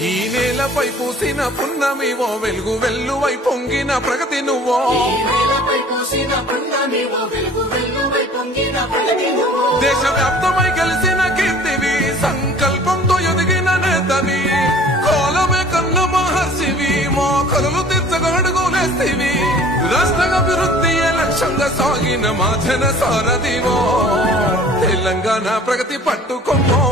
ఈ నేలపై పూసిన పున్నమివో వెలుగు వెల్లువై పొంగిన ప్రగతి నువ్వో దేశవ్యాప్తమై గెలిచిన కీర్తివి సంకల్పంతో ఎదిగిన నేతవి కోలమే కన్న మహర్షివి మోకలు తీర్చగడుగులేస్తివి రాష్ట్రాభివృద్ధి లక్ష్యంగా సాగిన మా జన సారథివో తెలంగాణ ప్రగతి పట్టుకొమ్మో